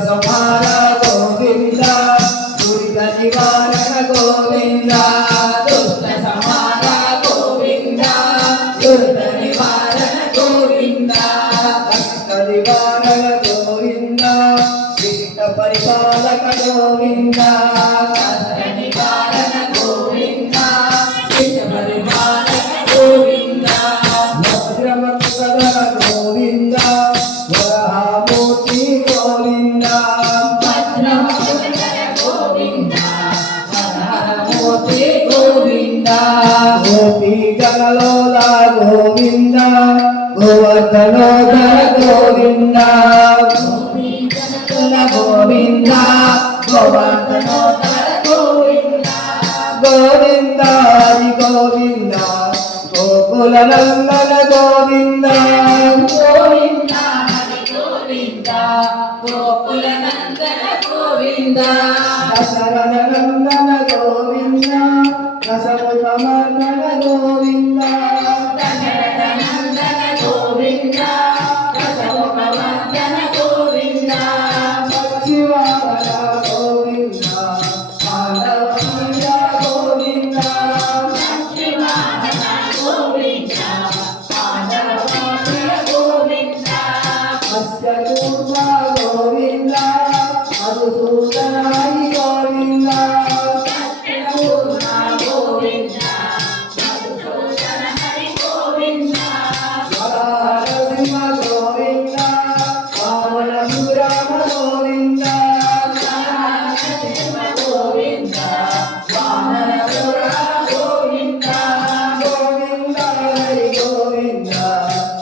సంహార గోవింద దురిత నివారణ గోవింద దుష్ట సంహార గోవింద దురిత నివారణ గోవింద భక్త నివారణ గోవింద విష్ట పరిపాలక గోవింద కష్ట నివారణ గోవింద విష్ట పరిపాలక గోవింద వజ్రమకుటధర గోవింద వరహామూర్తి గోవింద వజ్రమకుటధర గోవింద వరహామూర్తి గోవింద గోపీ జనలోల గోవింద గోవర్ధనోధర గోవింద గోపీ జనలోల గోవింద గోవర్ధనోధర గోవింద గోవింద హరి గోవింద గోకుల నందన గోవింద గోవింద హరి గోవింద గోకుల నందన గోవింద దశరథ నందన గోవింద దశముఖ మర్దన గోవింద దశరథ నందన గోవింద దశముఖ మర్దన గోవింద పశ్చివాహన గోవింద మాధవ గోవింద పశ్చివాహన గోవింద మాధవ గోవింద అష్టకూర్మ గోవింద మధుసూదనాయి గోవింద అష్టకూర్మ గోవింద మధుసూదనాయి గోవింద వరహరసింహ గోవింద వామన పురాణ గోవింద వరహరసింహ గోవింద వామన పురాణ గోవింద గోవింద హరి గోవింద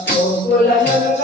గోకుల నందన